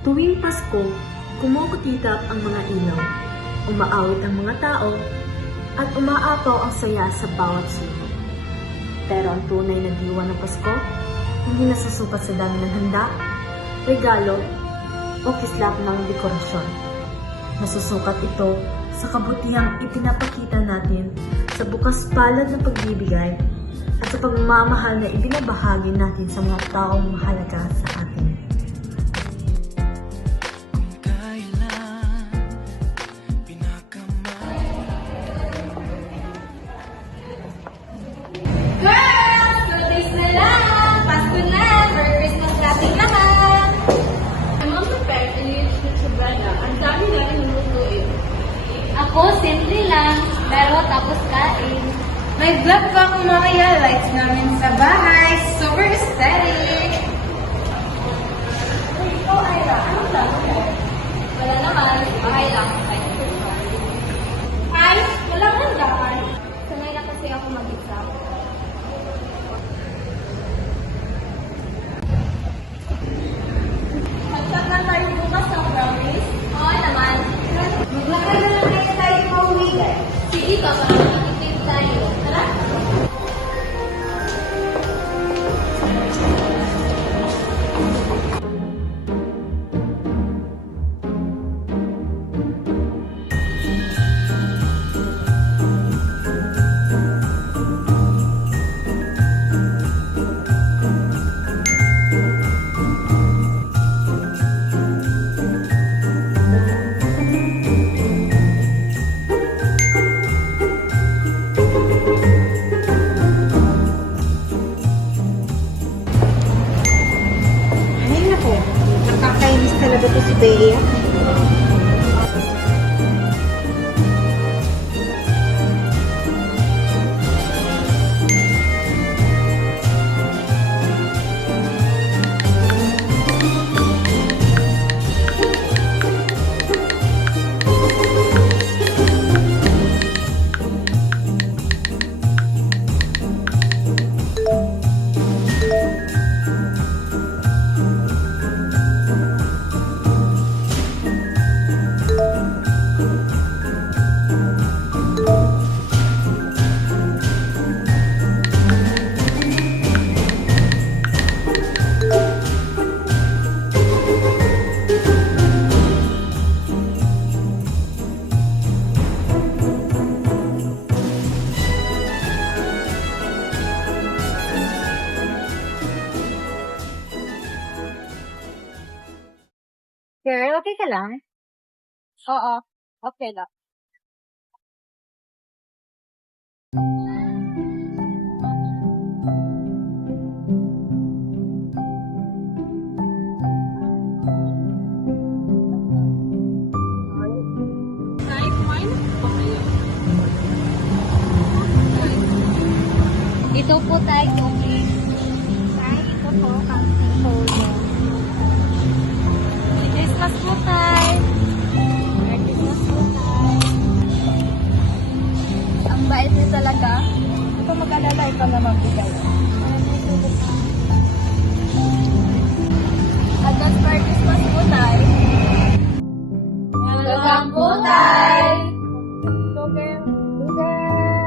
Tuwing Pasko, kumukutitap ang mga ilaw, umaawit ang mga tao, at umaapaw ang saya sa bawat sulok. Pero ang tunay na diwa ng Pasko, hindi nasusukat sa dami ng handa, regalo, o kislap ng dekorasyon. Nasusukat ito sa kabutihang ipinapakita natin sa bukas palad ng pagbibigay at sa pagmamahal na ibinabahagi natin sa mga taong mahalaga sa atin. Girls! 2 days na lang! Pasko na! Merry Christmas natin lahat! I'm on prepared to use sa Brenda. Ang dami natin lulutuin. Ako, simple lang. Pero tapos kain. May vlog pa akong mamaya. Lights namin sa bahay. Super aesthetic. Ikaw, Ira, anong plano mo? Wala naman. Bahay lang. Ay, walang handaan. Sanay na kasi ako mag-isa. Magsak na tayo bukas ng promise. Oo naman. Maglakad na lang kaya tayo pauwi, guys. Sige, para makikitip tayo. Tara! Ay, naku. Nakakainis talaga to si Bea. Girl, okay ka lang? Oo, okay lang. Night wine pa kayo. Ito po tayo okay. Ay, ito po, camping polo. Christmas po tayo. Merry Christmas po tayo. Ang bait niyo talaga. Ito mag-alala, ikaw na magbigay. Advance Merry Christmas po tayo. Welcome po tayo. Sugar. Sugar.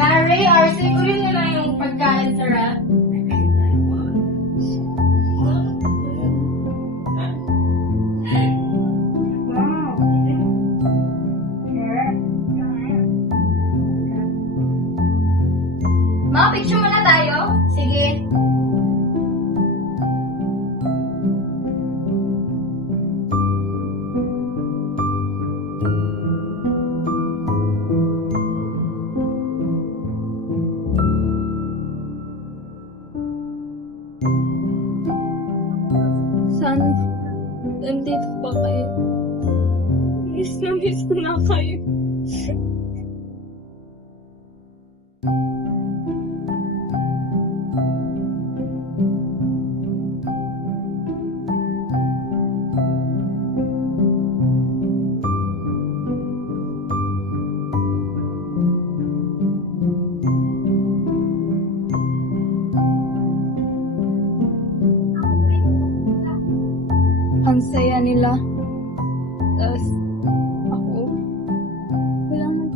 Mary, RC, kunin niyo na yung pagkain sa ref. Mga picture muna tayo. Sige. Sana, nandito pa kayo. Miss ko na kayo. Ang saya nila. Tapos, ako, wala man.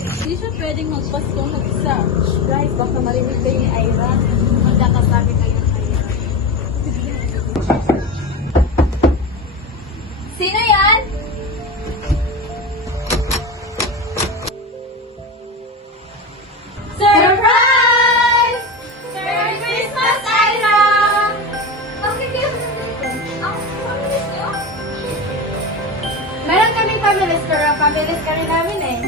Hindi siya pwedeng magpasko mag-isa. Guys, baka marinig kayo ni Ira. Magkakasabi kayo ng Ira. Sino yan? Surprise! Merry Christmas, Ira! Bakit kayo? Ang families niyo? Meron kaming families, pero families ka rin namin eh.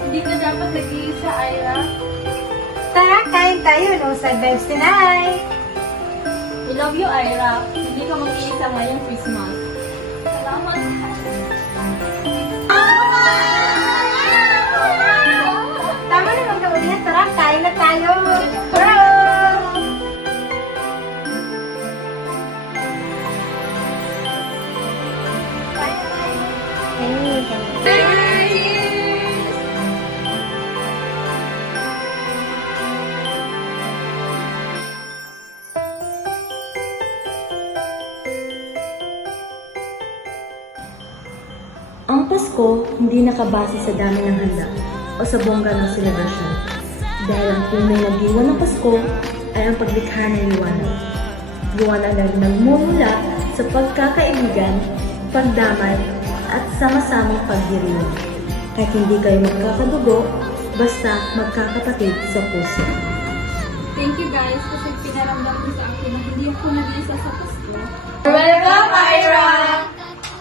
Hindi ka dapat nag-iisa, Ira. Tara, kain tayo, no? Sa Bebs tonight. I love you, Ira. Hindi ka mag-iisa ngayong Christmas. Salamat. Tama na magkaulihan. Tara, kain na tayo. Bro! Ang Pasko hindi nakabase sa dami ng handa o sa bongga ng selebrasyon. Dahil ang tunay na diwa ng Pasko ay ang paglikha ng liwanag. Liwanag na nagmumula sa pagkakaibigan, pagdamay, at sama-samang pagdiriwang. Kahit hindi kayo magkakadugo, basta magkakapatid sa puso. Thank you guys kasi pinaramdam ko sa akin na hindi ako nag-iisa sa Pasko. Welcome, Ira!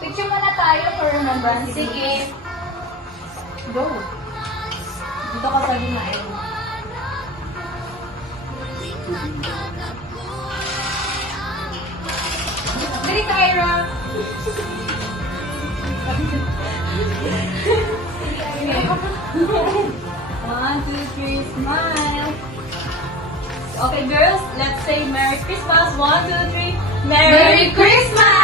Picture muna tayo for remembrance. Sige. Go! Dito ka sa gina, Ira. Dali ka, Ira! One, two, three, smile! Okay, girls, let's say Merry Christmas. 1, 2, 3. Merry Christmas!